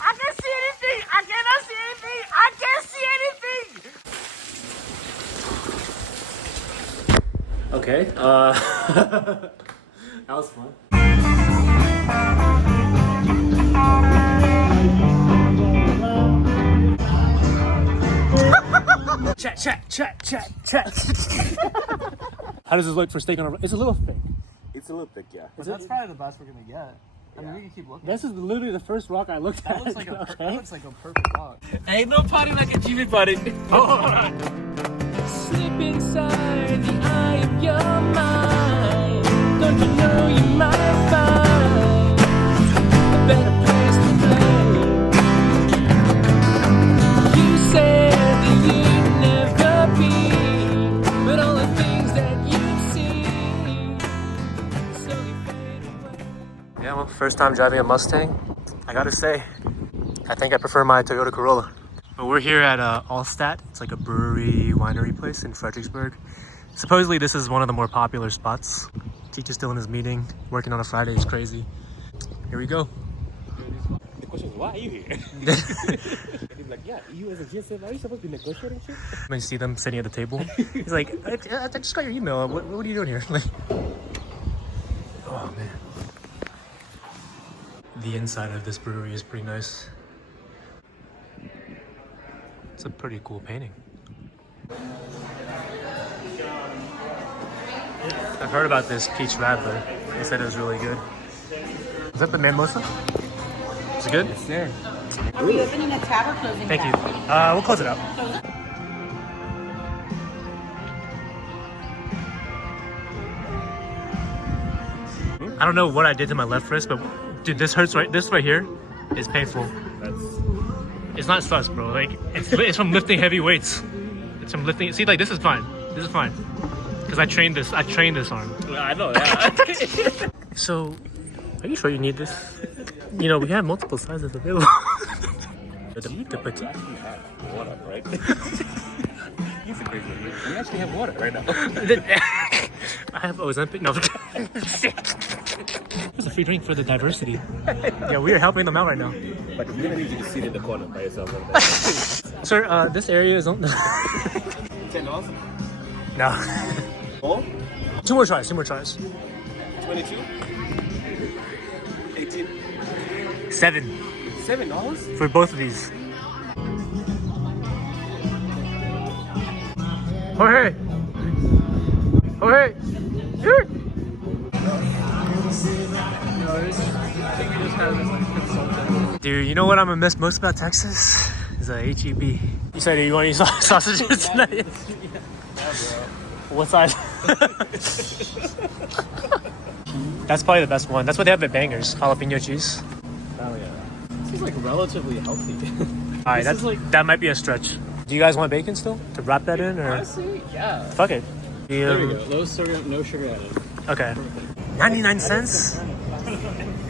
I can't see anything. I cannot see anything. I can't see anything. Okay. That was fun. Chat. How does this look for steak on a... It's a little thick. It's a little thick, yeah. But that's probably the best we're gonna get. I mean, we can keep looking. This is literally the first rock I looked at. That looks like that looks like a perfect rock. Ain't no party like a GB party. Oh, slip inside the eye of your mind. Don't you know you might find a better place to play? You said that you'd never be, but all the things that you've seen slowly fade away. Yeah, well, first time driving a Mustang. I gotta say, I think I prefer my Toyota Corolla. But we're here at Alstadt. It's like a brewery winery place in Fredericksburg. Supposedly this is one of the more popular spots. Teach is still in his meeting, working on a Friday. It's crazy. Here we go. The question is, why are you here? And he'd be like, yeah, you as a GSM, are you supposed to be negotiating shit? When you see them sitting at the table, he's like, I just got your email. What are you doing here? Like, oh man. The inside of this brewery is pretty nice. It's a pretty cool painting. I've heard about this peach radler. They said it was really good. Is that the mimosa? Is it good? Yes, sir. Are we opening a tab or closing Thank you. tab? We'll close it out. I don't know what I did to my left wrist, but dude, this hurts right. This right here is painful. It's not sus, bro. Like it's from lifting heavy weights. It's from lifting. See, like this is fine. This is fine. Because I trained this arm. Yeah, I know, yeah. So, are you sure you need this? You know, we have multiple sizes available. The petite. actually have water, right? He's a crazy idiot. We actually have water right now. I have Ozempic. No. It's a free drink for the diversity. Yeah, we are helping them out right now. But we're gonna need you to sit in the corner by yourself. Sir, this area is on... $10? No. 4? Two more tries. 22? 18? 7 $7? for both of these. Jorge! Jorge! Here! Dude, you know what I'm gonna miss most about Texas? Is HEB. You said you want to eat sausages tonight? What size? That's probably the best one. That's what they have at Bangers. Jalapeno cheese. Oh yeah. This is like relatively healthy. Alright, that might be a stretch. Do you guys want bacon still? To wrap that in? Or? Honestly, yeah. Fuck it. There we go. Low sugar, no sugar added. Okay. 99 cents?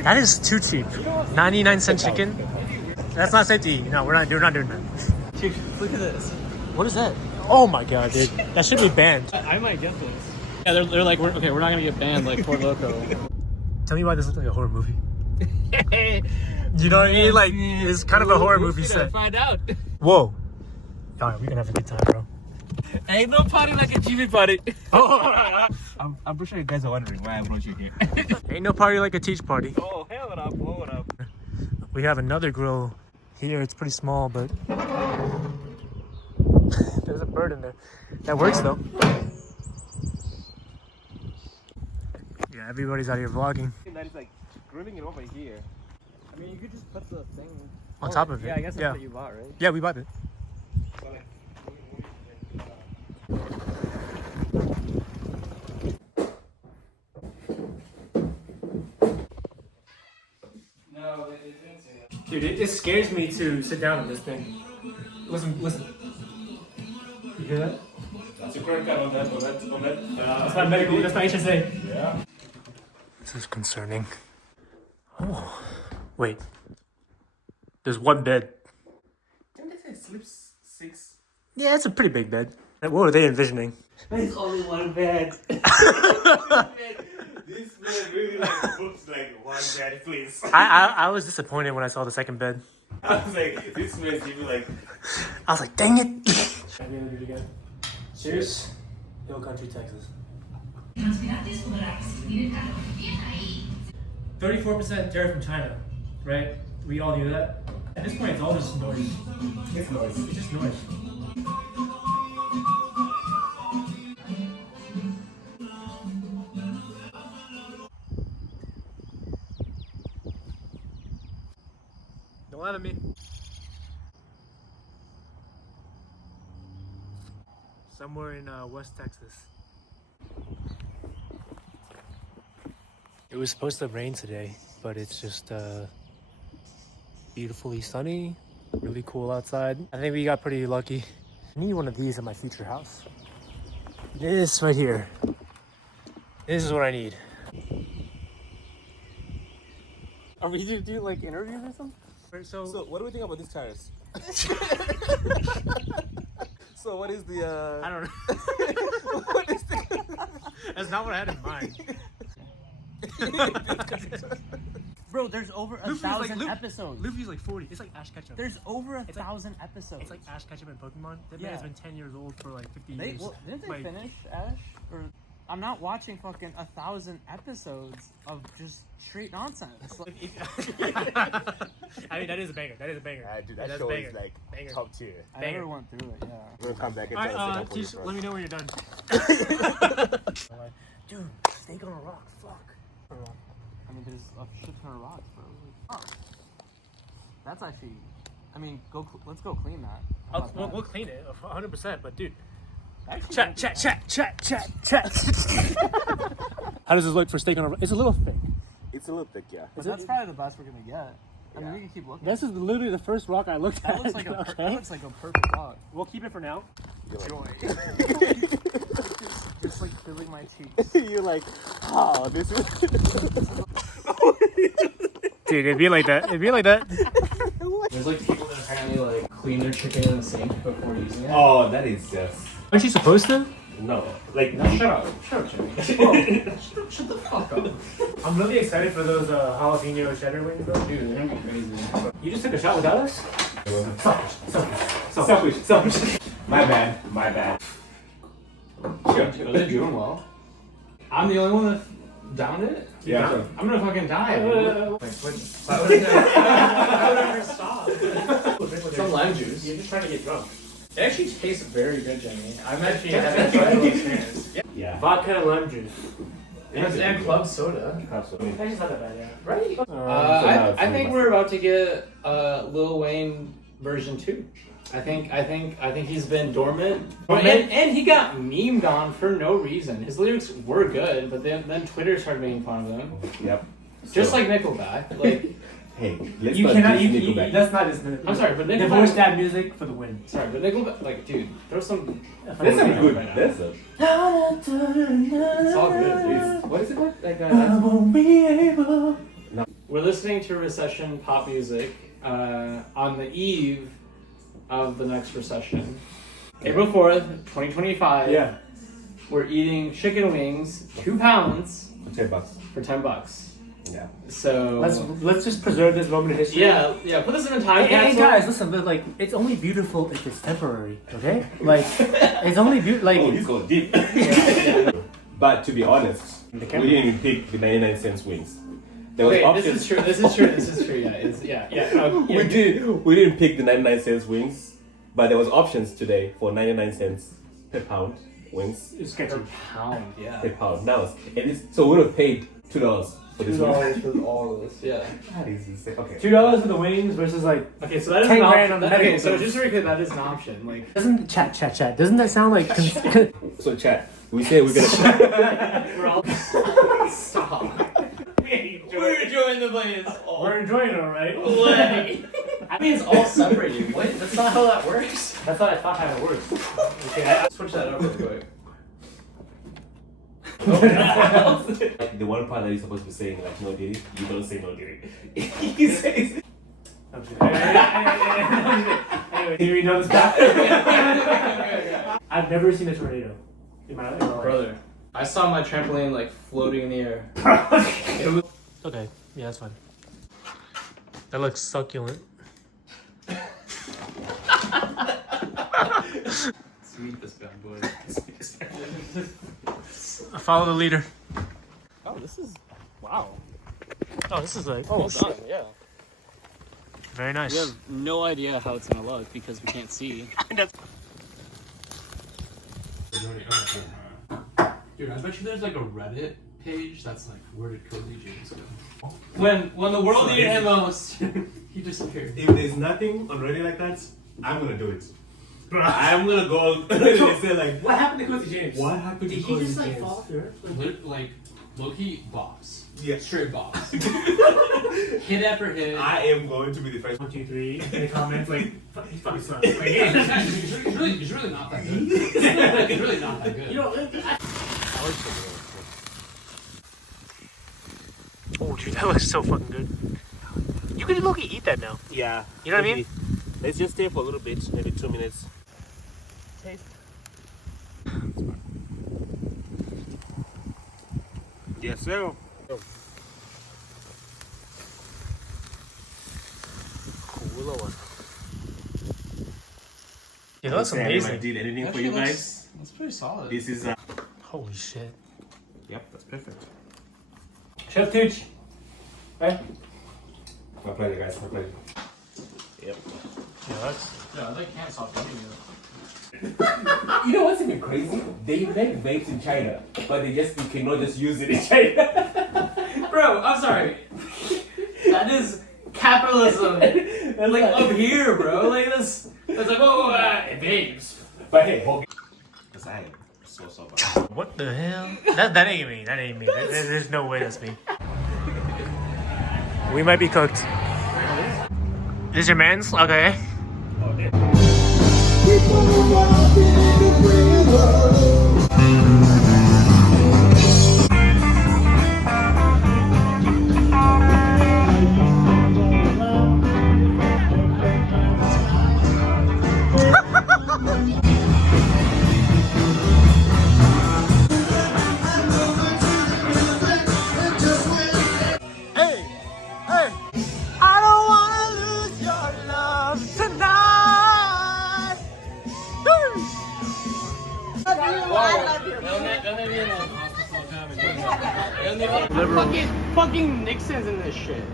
That is too cheap. 99-cent chicken? That's not safe to eat. No, we're not doing that. Dude, look at this. What is that? Oh my god, dude. That should be banned. I might get this. Yeah, they're like, we're not gonna get banned like Fort Loco. Tell me why this looks like a horror movie. You know what I mean? Like, it's kind of a horror movie set. Find out. Whoa. Alright, we're gonna have a good time, bro. Ain't no party like a GB party. Oh, I'm pretty sure you guys are wondering why I brought you here. ain't no party like a teach party. Oh, hell what up, what up? We have another grill here. It's pretty small, but there's a bird in there. That works though. Yeah, everybody's out here vlogging. That is like grilling it over here. I mean, you could just put the thing On top of it. Yeah, I guess that's Yeah. what you bought, right? Yeah, we bought it. No, they didn't say that. Dude, it scares me to sit down on this thing. Listen. You hear that? That's your credit card on that. That's my medical, that's my HSA. Yeah. This is concerning. Oh, wait. There's one bed. Didn't they say sleeps 6? Yeah, it's a pretty big bed. What were they envisioning? There's only one bed. This man really like books like one bed, please. I was disappointed when I saw the second bed. I was like, this man's even like. I was like, dang it. Cheers. Hill Country, Texas. 34% tariff from China, right? We all knew that. At this point, it's all just noise. It's noise. It's just noise. Don't laugh at me. Somewhere in West Texas. It was supposed to rain today, but it's just beautifully sunny, really cool outside. I think we got pretty lucky. I need one of these in my future house. This right here. This is what I need. Are we gonna do like interviews or something? So what do we think about these tires? So what is the I don't know. what is the That's not what I had in mind. Bro, there's over 1,000 episodes. Luffy's like 40. It's like Ash Ketchum. There's over 1,000 episodes. It's like Ash Ketchum in Pokemon. That Yeah. man has been 10 years old for like 50 They, years. well, didn't they Like, finish Ash? Or I'm not watching fucking 1,000 episodes of just straight nonsense. Like, I mean, that is a banger. That is a banger. dude, That's that show banger. is like Banger. top tier. I banger. never went through it. Yeah. We're gonna come back and tell us Alright, the Tish, let me know when you're done. Dude, steak on a rock. Fuck. I mean, there's a shit ton of rocks, bro. Like, oh. That's actually. I mean, let's go clean that. How about that? We'll clean it 100%. But dude, Actually, chat. How does this look for steak on a rock? It's a little thick. It's a little thick, yeah. But that's probably the best we're gonna get. I mean, we can keep looking. This is literally the first rock I looked at. That looks like a okay? that looks like a perfect rock. We'll keep it for now. Just like filling my cheeks. You're like, oh, this is. Dude, it'd be like that. There's like people that apparently like clean their chicken in the sink before using it. Oh, that is just. Aren't you supposed to? No. Like, No, shut up, Jimmy. Shut the fuck up. I'm really excited for those jalapeno cheddar wings, bro. Dude, they're gonna be crazy. You just took a shot without us? selfish. My bad. Are they doing well? I'm the only one that downed it? Yeah. I'm gonna fucking die. Why would I ever stop? Some lime juice. You're just trying to get drunk. It actually tastes very good, Jimmy. I'm actually having a tribal experience. Yeah. Vodka and lime juice. And club soda. Absolutely. That's just not that bad, yeah. Right? now I think we're about to get Lil Wayne version 2. I think he's been dormant. And he got memed on for no reason. His lyrics were good, but then Twitter started making fun of him. Yep. Just like Nickelback. Like, Hey, let's You not cannot. diss Nickelback. That's not his. I'm sorry, but Divorce Nickelback. that music for the win. Sorry, but Nickelback. Like, dude, throw some. That's a good. Right now. That's a. It's all good, dude. What is it called? Like won't be able. We're listening to recession pop music on the eve of the next recession. April 4th, 2025. Yeah. We're eating chicken wings, 2 pounds $10. for $10. Yeah. So Let's just preserve this moment of history. yeah. Put this in a time Hey capsule. guys, listen. But like, it's only beautiful if it's temporary. Okay. Like, it's only beautiful. Like. Oh, he's going deep. But to be honest, we didn't even pick the 99-cent wings. There was Okay, options. this is true. This is true. Yeah. We didn't pick the 99-cent wings, but there was options today for 99 cents per pound wings. It's Per sketchy. pound. Yeah. Per pound. Now, so we would have paid $2 for this wing. $2 for all of this. Yeah. That is insane. Okay. $2 for the wings versus like. Okay, so that is 10 an grand option. on the Okay, medical so bills. just to be clear, that is an option. Like, Doesn't chat. Doesn't that sound like? So chat. We say we're gonna. we're all stop. We're enjoying the blaze. We're enjoying it, all right? Way. I mean, it's all separated. What? That's not how that works. That's what I thought how it works. Okay, switch that up real quick. Like the one part that you're supposed to be saying, like, no diddy, you don't say no diddy. He says. Anyway, do we know this back? I've never seen a tornado in my life. Brother, I saw my trampoline like floating in the air. Okay, yeah, that's fine. That looks succulent. Sweet this bad boy. I follow the leader. Oh, this is wow. Oh, this is like Well done. Yeah. very nice. We have no idea how it's gonna look because we can't see. Dude, I bet you there's like a Reddit page that's like, where did Cozy James go? When the world needed him most, he disappeared. If there's nothing already like that, I'm gonna do it. I'm gonna go and say like, What happened to Cozy James? what happened to Cozy James? off the earth? Like low-key boss. Yeah. Straight boss. Hit after hit. I am going to be the first. 1, 2, 3. In the comments, like he fucking sucks. Like, He's really not that good. He's really not that good. You know, oh, dude, that looks so fucking good. You could look eat that now. Yeah. You know what I mean? Let's just stay for a little bit, maybe 2 minutes. Taste. Yes, sir. Cool one. Yeah, that looks amazing. I did anything for you guys. That's pretty solid. This is. Holy shit. Yep, that's perfect. Chef Tooch. Hey. My pleasure, guys. My pleasure. Yep. Yeah, that's. Yeah, they can't stop doing it. You know what's even crazy? They make vapes in China, but they cannot just use it in China. Bro, I'm sorry. That is capitalism. Like up here, bro. Like this. It's like, whoa, babes. But hey, because I am so bad. What the hell? That ain't me. That ain't me. There's no way that's me. We might be cooked. This is your man's? Okay. Fucking Nixon's in this shit.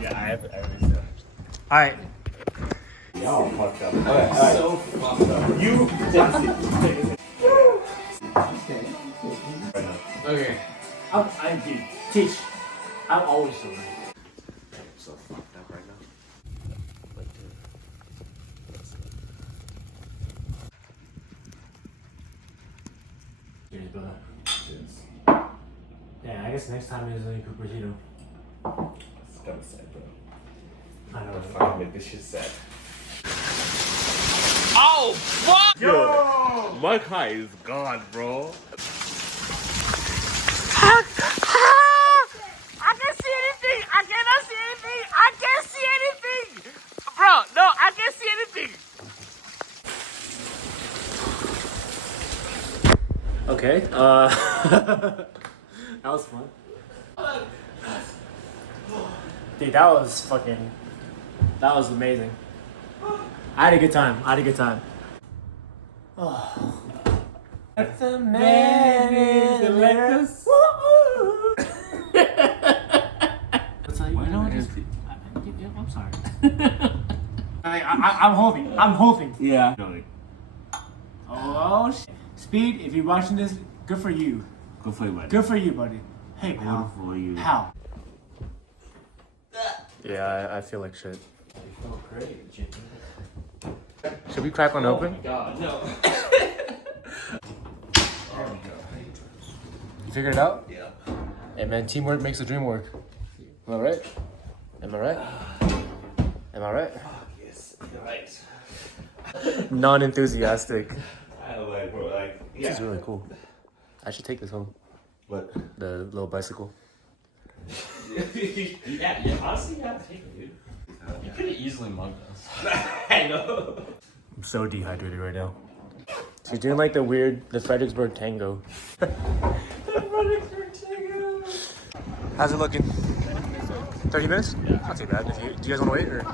Yeah, I have everything. Alright. Y'all fucked up. Alright. So fucked up. You just Okay. I'm dude. Teach. I'm always so right. so fucked up right now. Cheers, brother. Yeah, I guess next time is in Cupertino. It's kind of sad, bro. I know. Fucking make this shit sad. Oh, fuck! Yo! My car is gone, bro. I can't see anything! I cannot see anything! I can't see anything! Bro, no, I can't see anything! Okay, that was fun. Dude, that was amazing. I had a good time. Oh. The man in the letters. It's like, you know what? I'm sorry. I'm holding. Yeah. Oh, shit. Speed, if you're watching this, good for you. Good for you, buddy. Good for you, buddy. Hey, pal. Good for you. Pal. Yeah, I feel like shit. You feel great, Jimmy. Should we crack one open? Oh my god, no. You figured it out? Yeah. Hey man, teamwork makes the dream work. Am I right? Am I right? Am I right? Yes, you're right. Non-enthusiastic. I like, bro, like, This is really cool. I should take this home. What? The little bicycle. Yeah, honestly, you gotta take it, dude. You could have easily mugged us. I know. I'm so dehydrated right now. She's doing like the Fredericksburg tango. How's it looking? 30 minutes? Yeah. Not too bad. Do you guys want to wait or?